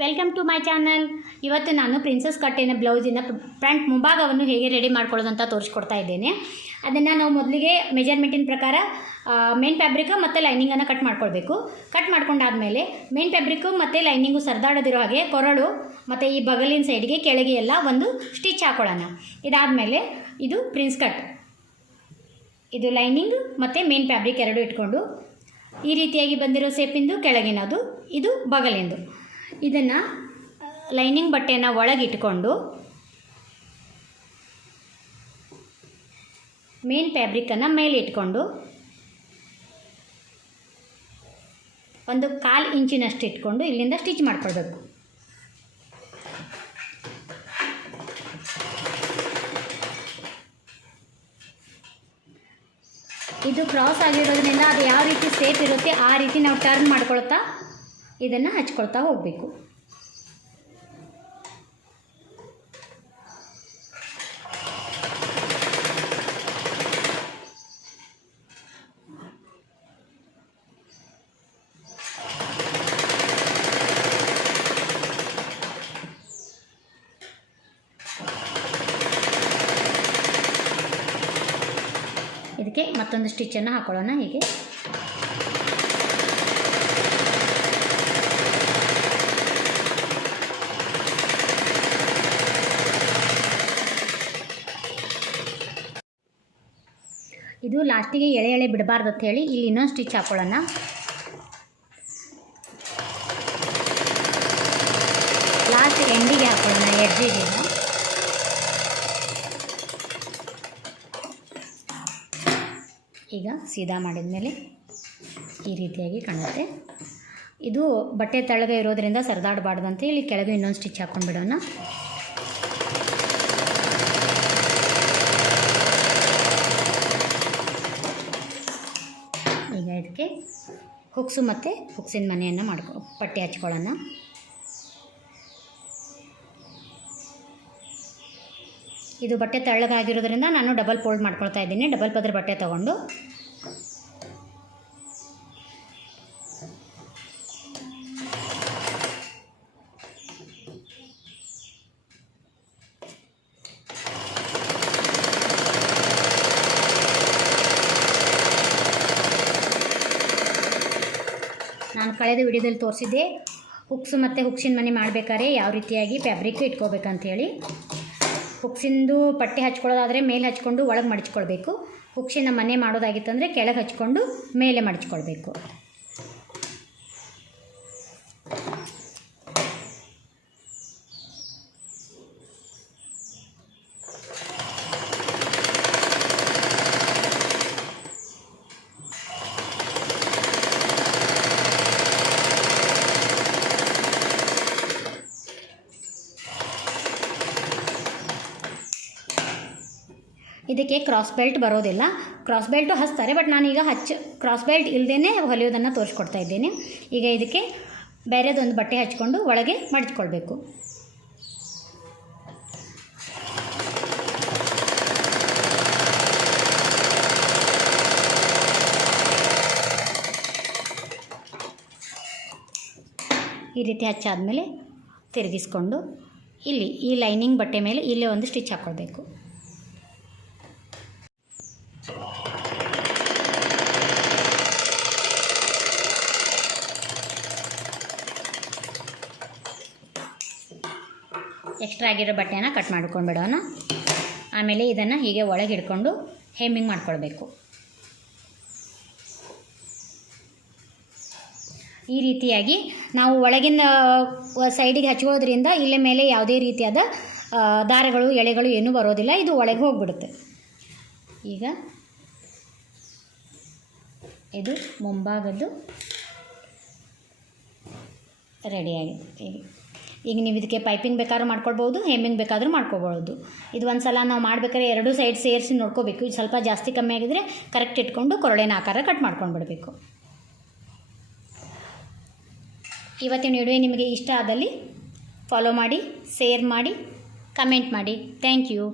Welcome to my channel. ಇವತ್ತು ನಾನು princess ಕಟ್ಟಿನ ಬ್ಲೌಸಿನ ಫ್ರಂಟ್ ಮುಂಭಾಗವನ್ನು ಹೇಗೆ ರೆಡಿ ಮಾಡ್ಕೊಳ್ಳೋದು ಅಂತ ತೋರಿಸ್ಕೊಡ್ತಾ ಇದ್ದೇನೆ. ಅದನ್ನು ನಾವು ಮೊದಲಿಗೆ ಮೆಜರ್ಮೆಂಟಿನ ಪ್ರಕಾರ ಮೇನ್ ಫ್ಯಾಬ್ರಿಕ್ ಮತ್ತು ಲೈನಿಂಗನ್ನು ಕಟ್ ಮಾಡ್ಕೊಳ್ಬೇಕು. ಕಟ್ ಮಾಡ್ಕೊಂಡಾದಮೇಲೆ ಮೇನ್ ಫ್ಯಾಬ್ರಿಕ್ಕು ಮತ್ತು ಲೈನಿಂಗು ಸರ್ದಾಡದಿರೋ ಹಾಗೆ ಕೊರಳು ಮತ್ತು ಈ ಬಗಲಿನ ಸೈಡ್ಗೆ ಕೆಳಗೆ ಎಲ್ಲ ಒಂದು ಸ್ಟಿಚ್ ಹಾಕೊಳ್ಳೋಣ. ಇದಾದಮೇಲೆ ಇದು ಪ್ರಿನ್ಸ್ ಕಟ್, ಇದು ಲೈನಿಂಗ್ ಮತ್ತು ಮೇನ್ ಫ್ಯಾಬ್ರಿಕ್ ಎರಡು ಇಟ್ಕೊಂಡು ಈ ರೀತಿಯಾಗಿ ಬಂದಿರೋ ಸೇಪಿಂದು ಕೆಳಗಿನದು, ಇದು ಬಗಲಿಂದು. ಇದನ್ನು ಲೈನಿಂಗ್ ಬಟ್ಟೆಯನ್ನು ಒಳಗಿಟ್ಕೊಂಡು ಮೇನ್ ಫ್ಯಾಬ್ರಿಕನ್ನು ಮೇಲೆ ಇಟ್ಕೊಂಡು ಒಂದು 1/4 ಇಂಚಿನಷ್ಟು ಇಟ್ಕೊಂಡು ಇಲ್ಲಿಂದ ಸ್ಟಿಚ್ ಮಾಡ್ಕೊಳ್ಬೇಕು. ಇದು ಕ್ರಾಸ್ ಆಗಿರೋದ್ರಿಂದ ಅದು ಯಾವ ರೀತಿ ಸೇಪ್ ಇರುತ್ತೆ ಆ ರೀತಿ ನಾವು ಟರ್ನ್ ಮಾಡ್ಕೊಳ್ತಾ ಇದನ್ನು ಹಚ್ಕೊಳ್ತಾ ಹೋಗಬೇಕು. ಇದಕ್ಕೆ ಮತ್ತೊಂದು ಸ್ಟಿಚ್ಚನ್ನು ಹಾಕೊಳ್ಳೋಣ. ಹೀಗೆ ಇದು ಲಾಸ್ಟಿಗೆ ಎಳೆ ಎಳೆ ಬಿಡಬಾರ್ದು ಅಂತ ಹೇಳಿ ಇಲ್ಲಿ ಇನ್ನೊಂದು ಸ್ಟಿಚ್ ಹಾಕೊಳ್ಳೋಣ. ಲಾಸ್ಟ್ ಎಂಡಿಗೆ ಹಾಕೊಳ್ಳೋಣ, ಎಡ್ಜಿಗೆ. ಈಗ ಸೀದಾ ಮಾಡಿದ ಮೇಲೆ ಈ ರೀತಿಯಾಗಿ ಕಾಣುತ್ತೆ. ಇದು ಬಟ್ಟೆ ತೆಳಗೆ ಇರೋದರಿಂದ ಸರಿದಾಡಬಾರ್ದು ಅಂತ ಹೇಳಿ ಕೆಳಗೆ ಇನ್ನೊಂದು ಸ್ಟಿಚ್ ಹಾಕ್ಕೊಂಡ್ಬಿಡೋಣ. ಈಗ ಇದಕ್ಕೆ ಹುಕ್ಸು ಮತ್ತು ಹುಕ್ಸಿನ ಮನೆಯನ್ನು ಪಟ್ಟಿ ಹಚ್ಕೊಳ್ಳೋಣ. ಇದು ಬಟ್ಟೆ ತೆಳ್ಳಗಾಗಿರೋದ್ರಿಂದ ನಾನು ಡಬಲ್ ಫೋಲ್ಡ್ ಮಾಡ್ಕೊಳ್ತಾ ಇದ್ದೀನಿ. ಡಬಲ್ ಪದರ ಬಟ್ಟೆ ತಗೊಂಡು ನಾನು ಕಳೆದ ವಿಡಿಯೋದಲ್ಲಿ ತೋರಿಸಿದ್ದೆ ಹುಕ್ಸು ಮತ್ತು ಹುಕ್ಸಿನ ಮನೆ ಮಾಡಬೇಕಾದ್ರೆ ಯಾವ ರೀತಿಯಾಗಿ ಫ್ಯಾಬ್ರಿಕ್ ಇಟ್ಕೋಬೇಕಂತೇಳಿ. ಹುಕ್ಸಿಂದು ಪಟ್ಟಿ ಹಚ್ಕೊಳ್ಳೋದಾದರೆ ಮೇಲೆ ಹಚ್ಕೊಂಡು ಒಳಗೆ ಮಡಚ್ಕೊಳ್ಬೇಕು. ಹುಕ್ಸಿನ ಮನೆ ಮಾಡೋದಾಗಿತ್ತಂದರೆ ಕೆಳಗೆ ಹಚ್ಕೊಂಡು ಮೇಲೆ ಮಡಚ್ಕೊಳ್ಬೇಕು. ಇದಕ್ಕೆ ಕ್ರಾಸ್ ಬೆಲ್ಟ್ ಬರೋದಿಲ್ಲ. ಕ್ರಾಸ್ ಬೆಲ್ಟು ಹಚ್ತಾರೆ, ಬಟ್ ನಾನೀಗ ಕ್ರಾಸ್ ಬೆಲ್ಟ್ ಇಲ್ಲದೇ ಹೊಲಿಯೋದನ್ನು ತೋರಿಸ್ಕೊಡ್ತಾ ಇದ್ದೇನೆ. ಈಗ ಇದಕ್ಕೆ ಬೇರೆದೊಂದು ಬಟ್ಟೆ ಹಚ್ಕೊಂಡು ಒಳಗೆ ಮಡಚ್ಕೊಳ್ಬೇಕು. ಈ ರೀತಿ ಹಚ್ಚಾದಮೇಲೆ ತಿರುಗಿಸ್ಕೊಂಡು ಇಲ್ಲಿ ಈ ಲೈನಿಂಗ್ ಬಟ್ಟೆ ಮೇಲೆ ಇಲ್ಲೇ ಒಂದು ಸ್ಟಿಚ್ ಹಾಕ್ಕೊಳ್ಬೇಕು. ಎಕ್ಸ್ಟ್ರಾ ಆಗಿರೋ ಬಟ್ಟೆನ ಕಟ್ ಮಾಡ್ಕೊಂಡ್ಬಿಡೋಣ. ಆಮೇಲೆ ಇದನ್ನು ಹೀಗೆ ಒಳಗೆ ಹಿಡ್ಕೊಂಡು ಹೆಮ್ಮಿಂಗ್ ಮಾಡ್ಕೊಳ್ಬೇಕು. ಈ ರೀತಿಯಾಗಿ ನಾವು ಒಳಗಿನ ಸೈಡಿಗೆ ಹಚ್ಕೊಳ್ಳೋದ್ರಿಂದ ಇಲ್ಲೇ ಮೇಲೆ ಯಾವುದೇ ರೀತಿಯಾದ ದಾರಗಳು ಎಳೆಗಳು ಏನೂ ಬರೋದಿಲ್ಲ, ಇದು ಒಳಗೆ ಹೋಗಿಬಿಡುತ್ತೆ. ಈಗ ಇದು ಮುಂಭಾಗದ್ದು ರೆಡಿಯಾಗಿದೆ. ಈಗ ನೀವು ಇದಕ್ಕೆ ಪೈಪಿಂಗ್ ಬೇಕಾದ್ರೂ ಮಾಡ್ಕೊಳ್ಬೋದು, ಹೆಮ್ಮಿಂಗ್ ಬೇಕಾದರೂ ಮಾಡ್ಕೊಳ್ಬೋದು. ಇದು ಒಂದು ಸಲ ನಾವು ಮಾಡ್ಬೇಕಾದ್ರೆ ಎರಡೂ ಸೈಡ್ ಸೇರಿಸಿ ನೋಡ್ಕೋಬೇಕು. ಇದು ಸ್ವಲ್ಪ ಜಾಸ್ತಿ ಕಮ್ಮಿ ಆಗಿದ್ರೆ ಕರೆಕ್ಟ್ ಇಟ್ಕೊಂಡು ಕೊರಳಿನ ಆಕಾರ ಕಟ್ ಮಾಡ್ಕೊಂಡು ಬಿಡಬೇಕು. ಇವತ್ತಿನ ವಿಡಿಯೋ ನಿಮಗೆ ಇಷ್ಟ ಆದಲ್ಲಿ ಫಾಲೋ ಮಾಡಿ, ಶೇರ್ ಮಾಡಿ, ಕಮೆಂಟ್ ಮಾಡಿ. Thank you.